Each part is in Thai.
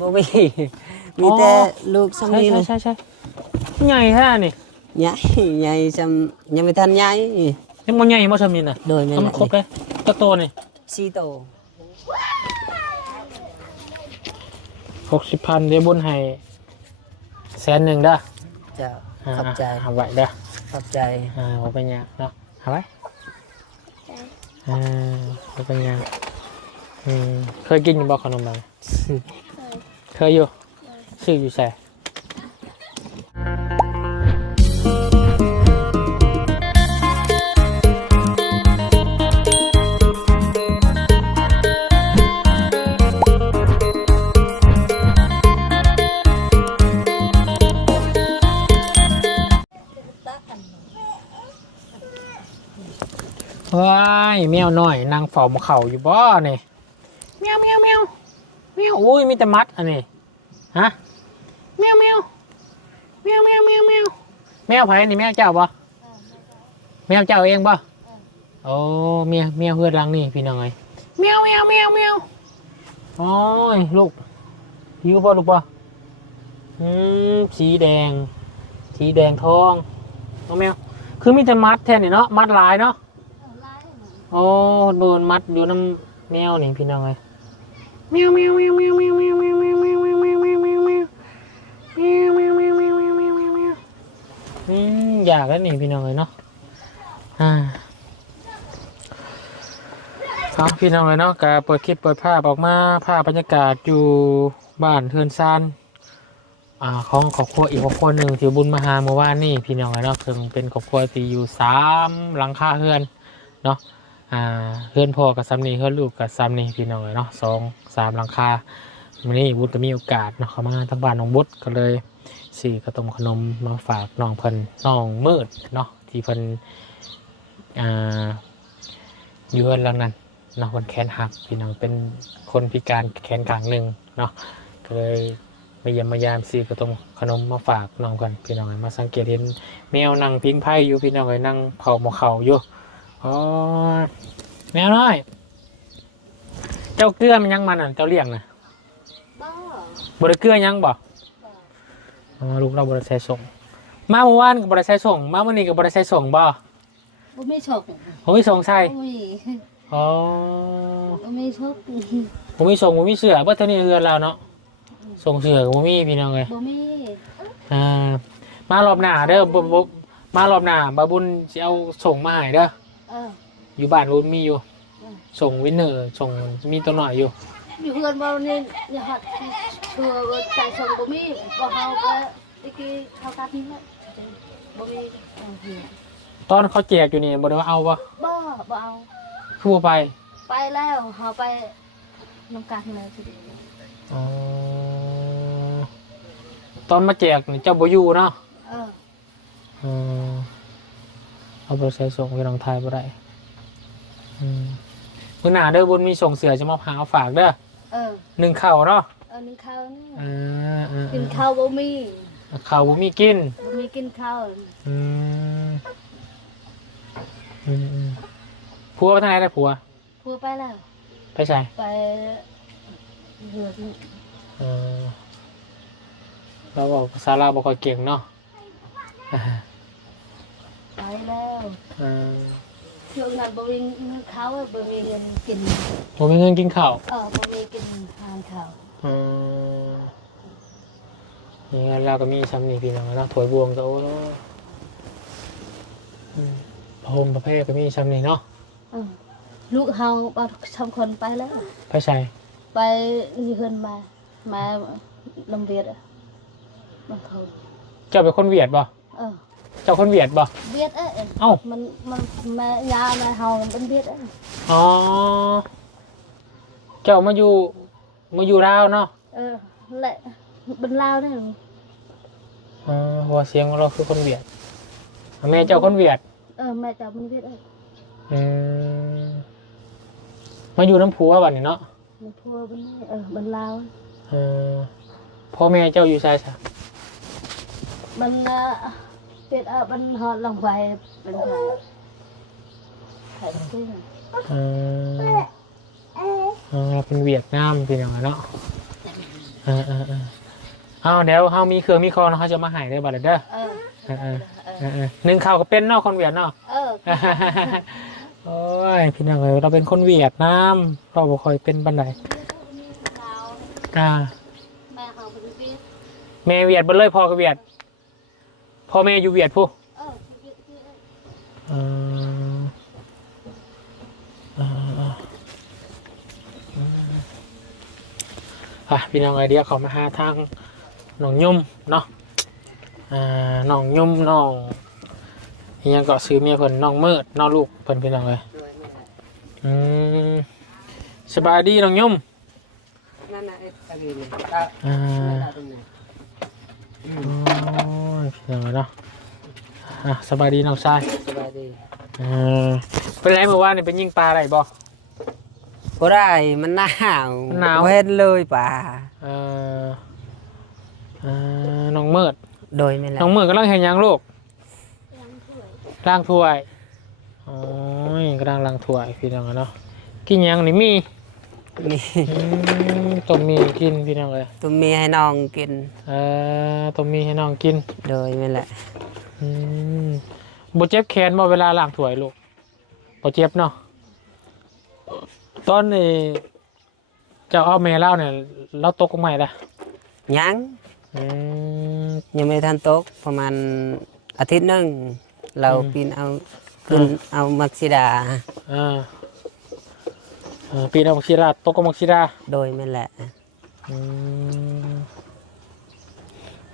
บ่มีแต่ลูกซ้ำนี้เลยใช่ใหญ่แท้นี่ใหญ่ซ้ำยังไม่ทันใหญ่ยังบ่ใหญ่บ่ซ้ำนี่น่ะโดยแม่น มันครบเลยจักโตนี่4โต60,000เดี๋ยวบุญให้100,000เด้อจ้ะขอบใจเอาไว้เด้อขอบใจบ่เป็นหยังเนาะเอาไว้บ่เป็นหยังเคยกินอยู่บ่ขนมบังเคยอยู่ซื้ออยู่ไสว้ายแมวน้อยนางเฝ้ามาเข่าอยู่บ่นี่แมวอุ้ยมีแต่มัดอันนี้ฮะแมวไผนี่แมวเจ้าบ่แมวเจ้าเองบ่โอ้แมวเฮือดหลังนี่พี่น้องเอ้ยแมวโอ้ยลูกหิวบ่ลูกบ่สีแดงทองเอาแมวคือมีแต่มัดแทนนี่เนาะมัดลายเนาะโอ้โดนมัดอยู่น้ำแมวนี่พี่น้องเลยแมวอยากแล้วนี่พี่น้องเลยเนาะครับพี่น้องเลยเนาะการเปิดคลิปเปิดภาพออกมาภาพบรรยากาศอยู่บ้านเทือนซานของครอบครัวอีกครอบครัวหนึ่งที่บุญมาหาเมื่อวานนี่พี่น้องเลยเนาะคือเป็นครอบครัวที่อยู่3 หลังคาเฮือนเนาะเพื่อนพ่อกับซ้ำนี่เพื่อนลูกกับซ้ำนี่พี่น้องเลยเนาะ2-3 หลังคาวันนี้บุญก็มีโอกาสเนาะเข้ามาทั้งบ้านน้องบุญก็เลยซื้อกระต้มขนมมาฝากน้องเพิ่นน้องมืดเนาะที่เพิ่นอยู่เฮือนหลังนั้นเนาะคนแขนหักพี่น้องเป็นคนพิการแขนกลางหนึ่งเนาะก็เลยมาเยี่ยมมายามซื้อกระต้มขนมมาฝากน้องเพิ่นพี่น้องมาสังเกตเห็นแมวนั่งพิงไพ่อยู่พี่น้องเลยนั่งเผาหมอเข่าอยู่อ๋อแมวน้อยเจ้าเกลือมันยังมันอ่ะเจ้าเลี้ยงนะบริเกลือยังบ่ลูกเราบริใช้ส่งมาเมื่อวานกับบริใช้ส่งมาเมื่อนี้กับบริใช้ส่งบ่ไม่ส่งผมไม่ส่งใช่อ๋อไม่ชอบผมไม่ส่งผมไม่เสือเพื่อเท่านี้เรือนเราเนาะส่งเสือผมไม่พี่น้องเลยมารอบหน้าเด้อมารอบหน้าบาบุญจะเอาส่งมาให้เด้ออยู่บ้านบุญมีอยู่ส่งวินเนอร์ส่งมีตัวหน่อยอยู่เพื่อนเราเนี่ยหัดตัวใจส่งบ่มีบ่เฮาไปตะกี้เขาตัดนี่บ่มีตอนเขาแจกอยู่นี่บ่ได้ว่าเอาบ่เอาคือบ่ไปแล้วเฮาไปนำกันเลยทีเดียวตอนมาแจกนี่เจ้าบ่อยู่เนาะเอาไปใช้ส่งไปลองทายบ่ได้มื้อหน้าเด้อบุญมีส่งเสือจะมาหาฝากเด้อ1ข้าวเนาะ1ข้าวนี่กินข้าวบ่มีข้าวบ่มีกินข้าวผัวไปทางไหนได้ผัวไปแล้วไปใส่ไปเรือที่เราบอกภาษาลาวบ่ค่อยเก่งเนาะไปแล้วช่วงนั้นบ่มีเงินข้าวบ่มีเงินกินบ่มีเงินกินข้าวบ่มีกินทานข้าวนี่เราก็มีซ้ำนี่พี่น้องเนาะถวยบวงก็โอ้พระพรหมประเภทก็มีซ้ำนี่เนาะลูกเฮาบ่ทำคนไปแล้วไปใส่ไปนี่เพิ่นมาลำเวียดบางคนเจ้าเป็นคนเวียดบ่เจ้าคนเวียดบ่เวียดเอ้ามันแม่ยาแม่เฮาเป็นเวียดอ๋อเจ้ามาอยู่ลาวเนาะแหละเป็นลาวนี่หัวเสียงของเราคือคนเวียดแม่เจ้าคนเวียดแม่เจ้าเป็นเวียดมาอยู่น้ำผัวบัดนี้เนาะน้ำผัวเป็นลาวพ่อแม่เจ้าอยู่ไสซะมันเป็ดมันหอดลงไปเป็นไข่ซิ่งเป็นเวียดนามพี่น้องเนาะ เอาเดี๋ยวเฮามีเครื่องมีคองเขาจะมาให้ได้บ่ล่ะเด้อนึ่งข้าวก็เป็นเนาะคนเวียดเนาะโอ้ยพี่น้องเอ้ยเราเป็นคนเวียดนามเราบ่ค่อยเป็นปานใดแม่เขาเป็นพี่แม่เวียดบ่เลยพ่อก็เวียดพ่อแม่อยู่เวียดผู้พี่น้องไอเดียเขามาหาทางหนองยุ่มเนาะหนองยุ่มน้องยังก็ซื้อเมียเพิ่นน้องมืดน้องลูกเพิ่นพี่น้องเลยสบายดีน้องยุ่มนั่นน่ะไอ้ตะกี้นี่พี่น้องเนาะสบายดีน้องชายสบายดีเป็นไรเมื่อวานนี่เป็นยิงปลาอะไรบ่บ่ได้มันหนาวบ่เห็นเลยป่าน้องมืดโดยแม่นแหละน้องมืดกำลังเห็นยังลูกล้างถ้วยโอ้ยกำลังล้างถ้วยพี่น้องเนาะกินยังนี่มีต้มมีกินพี่น้องเลยต้มมีให้น้องกินต้มมีให้น้องกินโดยแม่นแหละบ่เจ็บแขนบ่เวลาล้างถ้วยลูกบ่เจ็บเนาะตอนนี้เจ้าเอาแม่เล่าเนี่ยเราตกลงใหม่ละยังไม่ทันตกประมาณอาทิตย์นึงเราปีนเอาขึ้นเอามักซิดาปีนเอามักซิดาตกกับมักซิดาโดยแม่นแหละ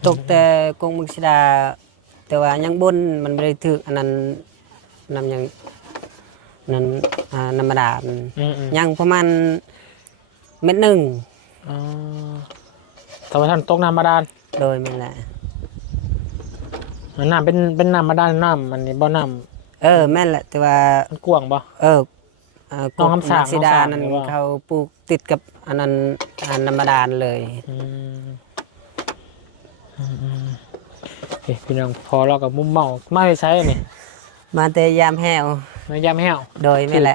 ตกแต่กงมักซิดาแต่ว่ายังบนมันไม่ได้ถึกอันนั้นนำยังนั้นน้ำบาดาลยังประมาณเม็ดหนึ่งแต่ว่าท่านตกน้ำบาดาลโดยมันแหละน้ำเป็นน้ำบาดาลน้ำมันนี่บ่น้ำแม่นแหละแต่ว่ามันกว้างบ่กองคำสาบดานั้นเขาปลูกติดกับอันนั้นน้ำบาดาลเลยพี่น้องพอเรากับมุมเมาไม่ใช้นี่มาแต่ยามแห้วมายามแห้วโดยไม่แหละ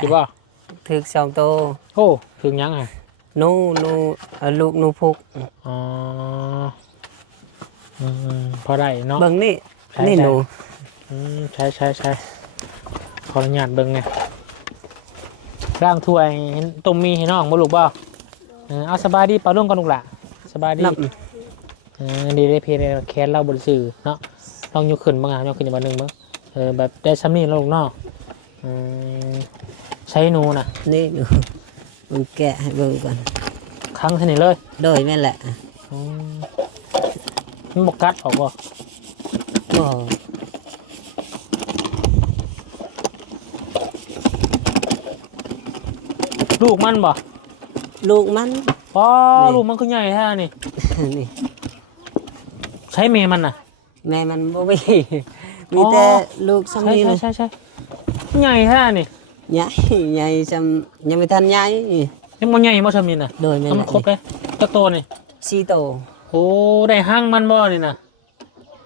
ถึก2 โตโอ้ถึงยังไงนูลูกนูพุกพอได้เนาะเบิ่งนี่หนูใช่ขออนุญาตเบิ่งไงร่างถ้วยต้มมีให้น้องบ่ลูกบ่เอาสบายดีปลาลุงกันลูกหล่ะสบายดีดีได้เพลแคสเราบนสื่อเนาะลองยกขึ้นบ้างยกขึ้นอย่างนึงบ้างแบบได้ซ้ำนี่ลูกเนาะใช้หนูน่ะนี่หนูมึงแกะให้เบิ่งก่อนครั้งเท่านี้เลยโดยแม่นแหละมันบกกัดออกบ่ลูกมันบ่ลูกมันลูกมันคือใหญ่แท้นี่ใช้เมย์มันน่ะแม่มันบ่มีแต่ลูกซ้ำนี่เลยใช่ใหญ่แท้นี่ใหญ่ซ้ำยังไม่ทันใหญ่ยังมันใหญ่บ่ซ้ำนี่น่ะโดยแม่นมันครบเลยจะโตนี่4 โตโอ้ได้หั่งมันบ่นี่น่ะ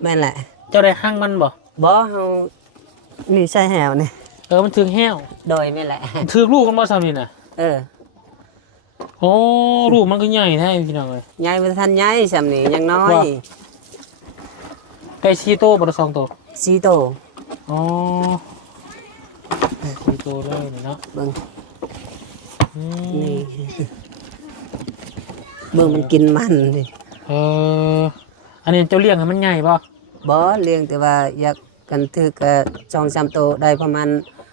แม่นแหละเจ้าได้หั่งมันบ่เฮานี่ใช่แหวนี่มันถึงแห้วโดยแม่นแหละถึงลูกมันบ่ซ้ำนี่น่ะโอ้ลูกมันก็ใหญ่แท้พี่น้องเอ้ยใหญ่บ่ทันใหญ่ซ้ำนี่ยังน้อยได้4 โตบ่ได้2 โต4 โต4 โตเลยนี่เนาะเบิ่งนี่เบิ่งมันกินมันนี่อันนี้เจ้าเลี้ยงให้มันใหญ่บ่เลี้ยงแต่ว่าอยากกันถือก็2-3 โตได้ประมาณ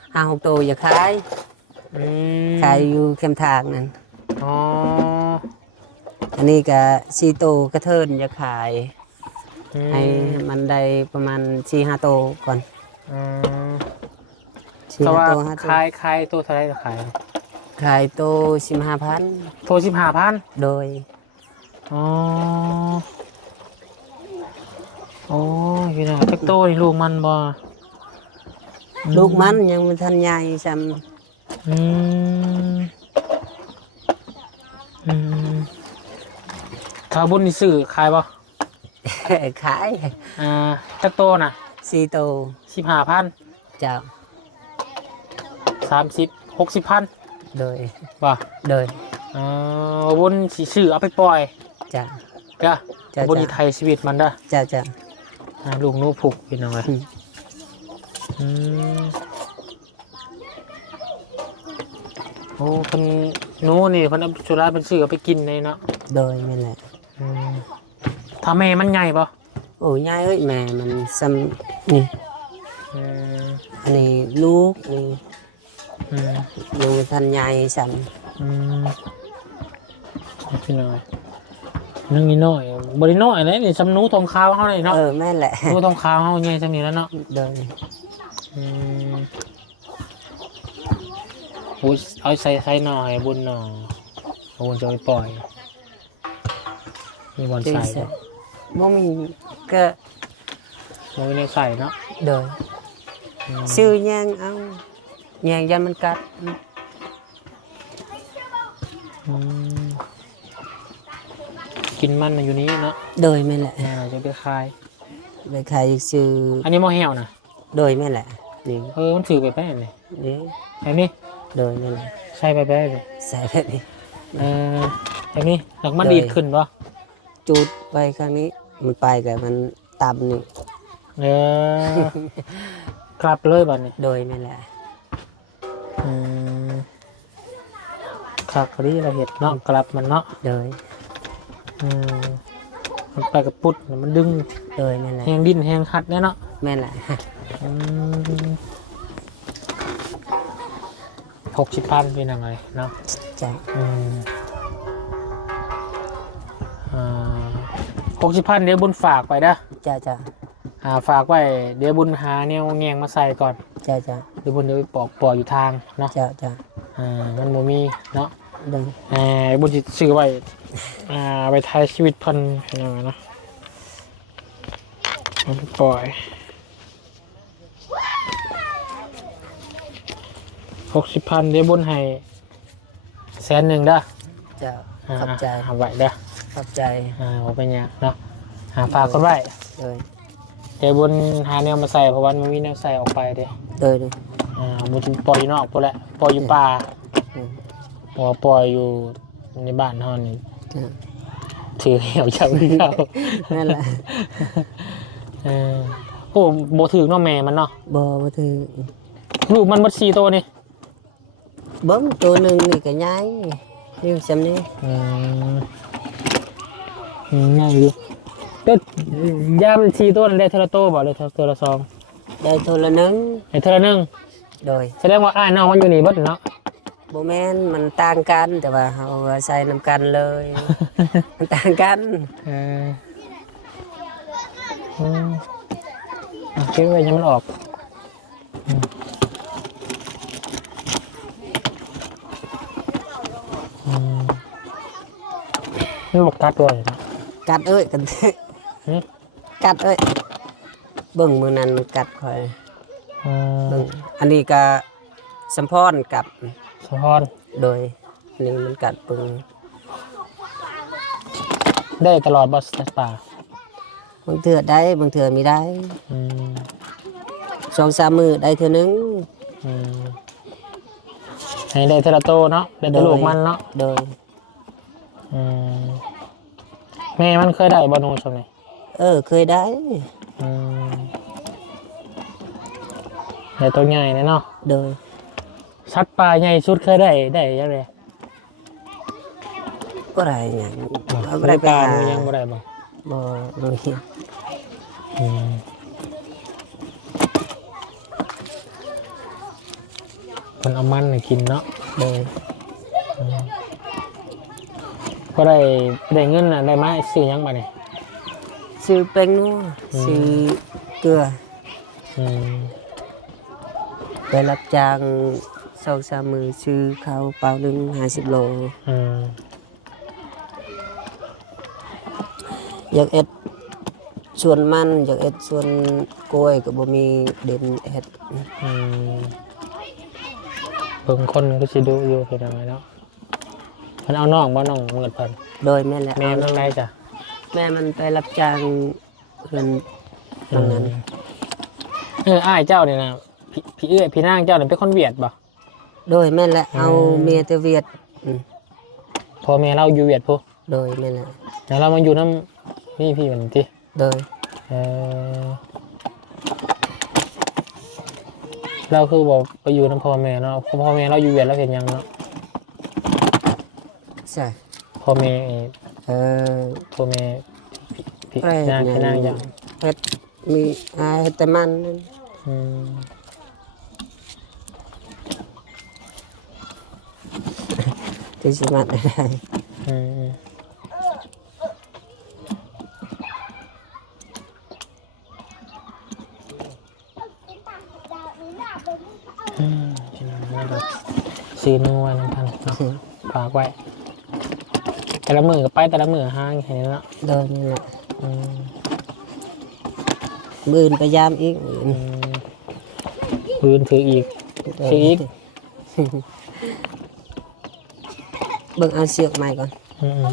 5-6 โตอยากขายอยู่เข้มทางนั่นอันนี้ก็4 โตกระเทินอยากขายให้มันได้ประมาณ 4-5 โตก่อนแต่ว่าขายโตเท่าไหร่ขายโต 15,000 โต 15,000โดยพี่น้องจักโตนี่ลูกมันบ่ลูกมันยังไม่ทันใหญ่ซ้ำถ้าบุญนี่ซื้อขายบ่ขายจักโตน่ะ4 โต 15,000เจ้า30-60,000โดยบ่โดยบุญสิซื้อเอาไปปล่อยจ้ะ เด้อ จ้ะ บ่ได้ไทยชีวิตมันเด้อ จ้ะ ลูกหนูผูกพี่น้องเอ้ยโอ้เพิ่นหนูนี่เพิ่นเอาสุราเพิ่นซื้อเอาไปกินเลยเนาะ โดยแม่แหละ ถ้าแม่มันใหญ่บ่ โอ้ยายเอ้ยแม่มันซ้ำนี่ อืม อันนี้ลูกนี่ อืม ลูกท่านยายซ้ อืมพี่น้อยนึงนิดหน่อยบ่ได้น้อยเลยนี่สำหนูทองขาวเฮาเลย ำ เนาะ แม่แหละ หนูทองขาวเฮาใหญ่จังนี้แล้วเนาะ โดย อืมโอ้ยเอาใส่หน่อยบุญหน่อยเอาบุญจะไปปล่อยมีบอล ที่ ใส่ ใส่บ่มีก็ มันไม่ได้ใส่เนาะ โดยซื้อแยงเอาแยงยันมันกัด อืมกินมันน่ะอยู่นี้เนาะ โดยแม่แหละ เราจะไปคาย ไปขายซื้อ อันนี้หม้อเหี่ยวนะ โดยแม่แหละนี่ มันถือไปแป้งเลย นี่ แบบนี้ โดยแม่แหละ ใส่ไปแป้งเลย ใส่แบบนี้ แบบนี้หลักมันดีดขึ้นปะ จูดไปครั้งนี้มันไปกับมันตำนี่ กลับเลยบัดนี้ โดยแม่แหละ ครับพอดีเราเห็ดเนาะกลับมันเนาะ โดย มันไปกับปุ๊ดมันดึง โดยแม่แหละ แหงดิ้นแหงหัดเนี่ยเนาะ แม่แหละ 60,000เป็นยังไงเนาะ จ้ะ 60,000เดี๋ยวบุญฝากไปนะ จ้ะ ฝากไว้เดี๋ยวบุญหาแนวแงงมาใส่ก่อน จ้ะ เดี๋ยวบุญเดี๋ยวไปปอกอยู่ทางเนาะ จ้ะ มันบ่มีเนาะ โดย บุญจิซื้อไว้ไปถ่ายชีวิตเพันเป็นยังไงเนาะมันปล่อย60,000เดี๋ยวบุญให้100,000เด้อ จ้ะขอบใจ หาไว้เด้อ ขอบใจ ว่าเป็นยังเนาะฝากคนไว้ โดย เดี๋ยวบุญหาแนวมาใส่เพราะว่ามันมีแนวใส่ออกไปเด้ โดย บุญปล่อยอยู่นอกพวกแหละปล่อยอยู่ป่า อืม พอปล่อยอยู่ในบ้านเฮานี่ จ้ะ ถือเหี่ยวเจ้าเจ้า นั่นแหละ โอ้โบถือเนาะแม่มันเนาะ บ่ถือ ลูกมันบัด4ตัวนี่ เบิ้งตัวหนึ่งนี่ก็ย้ายนี่จำนี่ ง่ายอยู่ก็ย่าม4ตัวนั่นได้เทาละโตบ่เลยเทาละซอง ได้ตัวละหนึ่ง ได้เทาละนึง โดย แสดงว่าอ้ายน้องมันอยู่นี่เบิดเนาะ โบแมนมันต่างกันแต่ว่าเราใส่น้ำกันเลย มันต่างกัน คิดว่ายังมันออกนี่บอกกัดตัวอยู่นะ กัดเอ้ยกัน กัดเอ้ยเบิ่งมือนั้นมันกัดคอยเบิ่งอันนี้ก็สัมพรกับ สะพอน โดยอันนี้มันกัดปึง ได้ตลอดบอสป่า บางเถื่อได้บางเถื่อไม่ได้2-3 มือได้เถื่อนึง ให้ได้เทาละโตเนาะได้แต่ลูกมันเนาะ โดย แม่มันเคยได้บอนูชมไหน เคยได้ ได้ตัวใหญ่เนาะ โดย สัตว์ป่าใหญ่สุดเคยได้ยังไง ก็ได้อย่างเขา บ่ ก็ได้ไป กล้า หา ยังบ่ได้บ่ บ่เห็น มันเอามันให้กินเนาะ โดย ก็ได้เงินน่ะได้มาซื้อหยังมาเนี่ย ซื้อแป้งนัวซื้อเกลือไปรับจ้าง2-3 มือซื้อข้าวเปล่าหนึ่ง50 โลอยากเอ็ดส่วนมันอยากเอ็ดส่วนกล้วยก็บ่มีเด่นเอ็ด เบิ่งคนก็สิดูอยู่เป็นยังไงเนาะมันเอาน้องบ่น้องเงินเพิ่น โดยแม่แหละ แม่มันได้จ้ะ แม่มันไปรับจ้างเพิ่นตรงนั้น อ้ายเจ้านี่นะพี่เอื้อยพี่นางเจ้านี่เป็นคนเวียดบ่ โดยแม่นแหละเอาเมียแต่เวียด พอแม่เราอยู่เวียดพุ โดยนั่นแหละ แล้วเรามาอยู่น้ำนี่พี่เหมือนที่ โดย เราคือบอกไปอยู่น้ำพ่อแม่เนาะพ่อแม่เราอยู่เวียนแล้วเห็นยังเนาะ ใช่ พ่อแม่ เออ พ่อแม่พี่ อะไร นาง เนี่ย พี่นางยัง เฮ็ดมีแต่มันนั่น อืม ที่สิมาได้ อืมซื้อนัวน้ำพันเนาะฝากไว้แต่ละมือก็ไปแต่ละมือห้างแค่นี้เนาะ โดยนั่นแหละ อืม มื้ออื่นพยายามอีกมื้อ อื อื่น มปืนถืออีกถืออีก เบิ่งเอาเสือกใหม่ก่อน อืม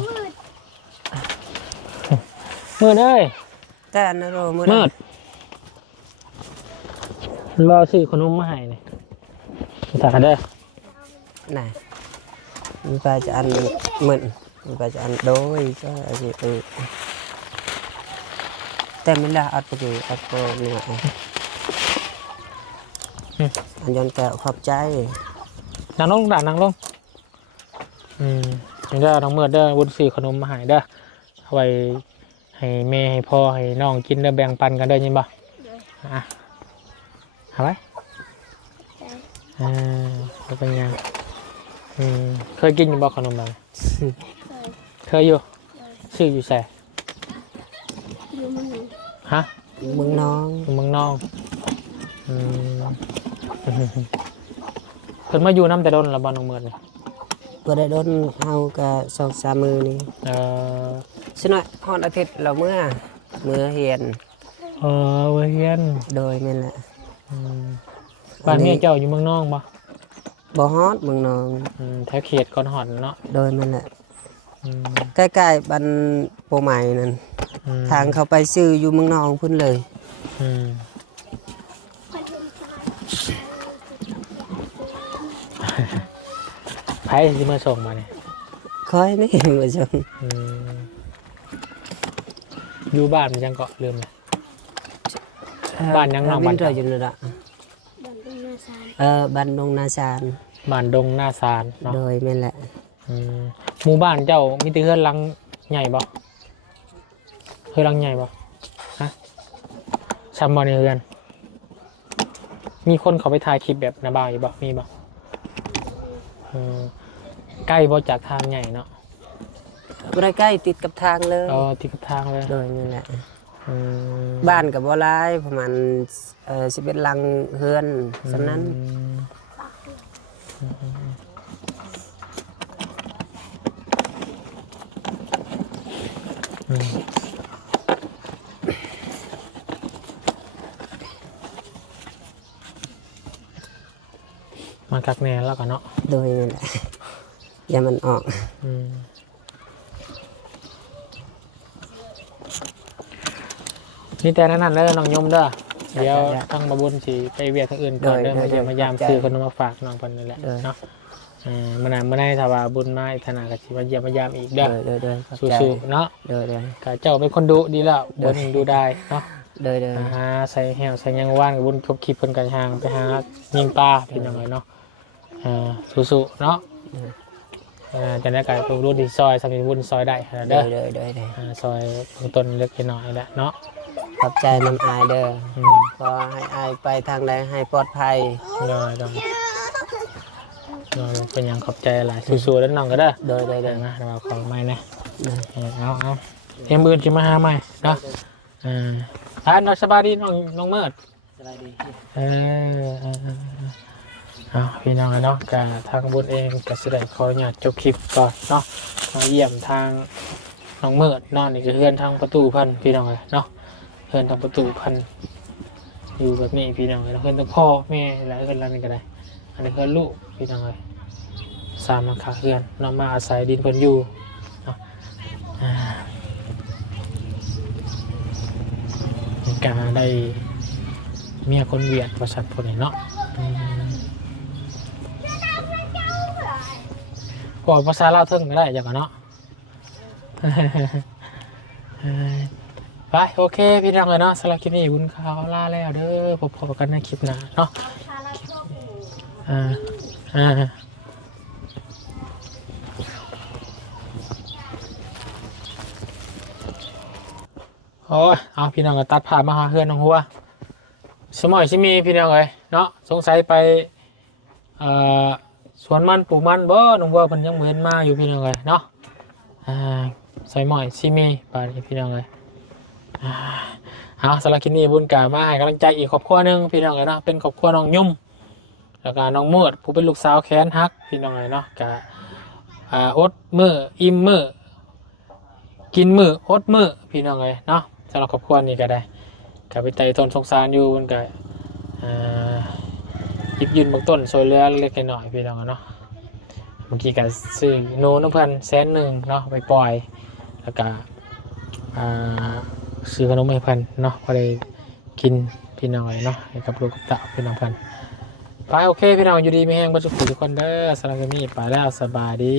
มืดเอ้ย แต่อันนั้นโรมื้อ มื นั้น ดรอซื้อขนมมาให้เลยถ่ายเด้อ น่ะมันก็จะอันมึนมันก็จะอันโดยก็อาจจะแต่ไม่ละอัดไปดิอัดโปรเนี่ยอันยนแก้วขอบใจ นั่งลงด่านั่งลงเด้อน้องมืดเด้อวุ้นซื้อขนมมาให้เด้อเอาไว้ให้แม่ให้พ่อให้น้องกินเด้อแบ่งปันกันเด้อยินบ่อ่ะเอาไว้แล้วเป็นยังเคยกินอยู่บ่ขนมบ้างเคยอยู่ซื้ออยู่ใส่ อยู่มันหนู ฮะ มึงน้อง อยู่เมืองนอกเพิ่นมาอยู่น้ำแต่โดนละบ่น้องมืดนี่ ก็ได้โดนเฮากับ2-3 มื้อนี่สิน้อยฮอดอาทิตย์เราเมื่อเฮียน เวียน โดยนั่นแหละ บ้านเมียเจ้าอยู่เมืองนอกบ่ บ่ฮอดมึงน้อง แถวเขตก่อนหอนเนาะ โดยนั่นแหละใกล้ๆบ้านโปใหม่นั่นทางเขาไปซื้ออยู่เมืองนองพุ่นเลย ไผ่ที่มาส่งมาเนี่ย ค่อยนี่มาชม อยู่บ้านมันยังเกาะลืมเลย บ้านยังนอกบ้าน เจ้าอยู่นั่นละ บ้านดงนาซาน บ้านดงนาซาน บ้านดงหน้าซานเนาะ โดยแม่นแหละ หมู่บ้านเจ้ามีแต่เฮือนหลังใหญ่บ่เฮือนหลังใหญ่บ่ฮะซ้ำบ่ในเฮือนมีคนเขาไปถ่ายคลิปแบบหน้าบ้านอยู่บ่มีบ่ใกล้บ่จากทางใหญ่เนาะ ใกล้ๆติดกับทางเลย ติดกับทางเลย โดยนั่นแหละบ้านกับบ่หลายประมาณ11หลังเฮือนสำนั้น มากักแน่แล้วกันเนาะ โดยนั่นแหละอย่ามันออก นี่แต่นั่นเด้อน้องยมเด้อเดี๋ยวตั้งมาบุญสิไปเวียดทางอื่นก่อนเด้อมาเยี่ยมมายามซื้อขนมมาฝากน้องเพิ่นนี่แหละเนาะมื้อนั้นมื้อใดถ้าว่าบุญมาอีกธนาก็สิมาเยี่ยมมายามอีกเด้อ โดย สู้ๆเนาะ โดย ก็เจ้าเป็นคนดุดีแล้วบุญดูได้เนาะ โดย หาใส่แหวใส่ยังว่านกับบุญจบคลิปเพิ่นกันห่างไปหายิงปลาพี่น้องเนาะสู้ๆเนาะจะได้กลายเป็นรุ่นที่ซอยสามีบุญซอยได้เด้อซอยเบื้องต้นเล็กน้อยแหละเนาะ ขอบใจน้ำอายเด้อขอให้อายไปทางใดให้ปลอดภัย ได้เป็นยังขอบใจหลายสู้ๆแล้วน้องก็ได้ โดย นะเราขอไม่นะเอาเตรียมปืนจะมาหาใหม่เนาะน้องสบายดีน้องเมิดสบายดีพี่น้องเนาะกับทางบุญเองกับสิได้ขออนุญาตจบคลิปก่อนเนาะมาเยี่ยมทางน้องเมิดนอนนี่คือเพื่อนทางประตูพันพี่น้องเลยเนาะเพื่อนทางประตูพันอยู่แบบนี้พี่น้องเลยเพื่อนทั้งพ่อแม่อะไรเพื่อนอะไรก็ได้อันนี้เพื่อนลูกพี่น้องเลยสามหลังคาเพื่อนน้องมาอาศัยดินเพิ่นอยู่เนาะการได้เมียคนเวียดประชัดคนนี้เนาะบอกภาษาลาวเทิงไม่ได้อย่างเนาะ ไปโอเคพี่น้องเลยเนาะสำหรับคลิปนี้บุญข่าวลาแล้วเด้อพบกันในคลิปหน้าเนาะโอ้ยเอาพี่น้องก็ตัดผ่านมาหาเพื่อนน้องหัวสมัยที่มีพี่น้องเลยเนาะสงสัยไปสวนมันปลูกมันบ่น้องหัวมันยังเหมือนมาอยู่พี่น้องเลยเนาะใส่หมอยซิมีไปพี่น้องเลยเอาสำหรับคลิปนี้บุญกามาให้กำลังใจอีกครอบครัวหนึ่งพี่น้องเลยเนาะเป็นครอบครัวน้องยุ่มแล้วก็น้องมืดผู้เป็นลูกสาวแขนฮักพี่น้องเลยเนาะกะอดมืออิ่มมือกินมืออดมือพี่น้องเลยเนาะสำหรับครอบครัวนี้ก็ได้กับไปไต่ต้นสงสารอยู่บุญกาหยิบยืนบางต้นโซยเรือเล็กๆน้อยพี่น้องเนาะเมื่อกี้ก็ซื้อโน้ำพัน100,000เนาะไปปล่อยแล้วก็ซื้อขนมให้พันเนาะพอได้กินพี่น้องเนาะให้กับลูกกับเต่าพี่น้องพันไปโอเคพี่น้องอยู่ดีไม่แห้งบรรจุทุกคนเด้อสำหรับวันนี้ไปแล้วสบายดี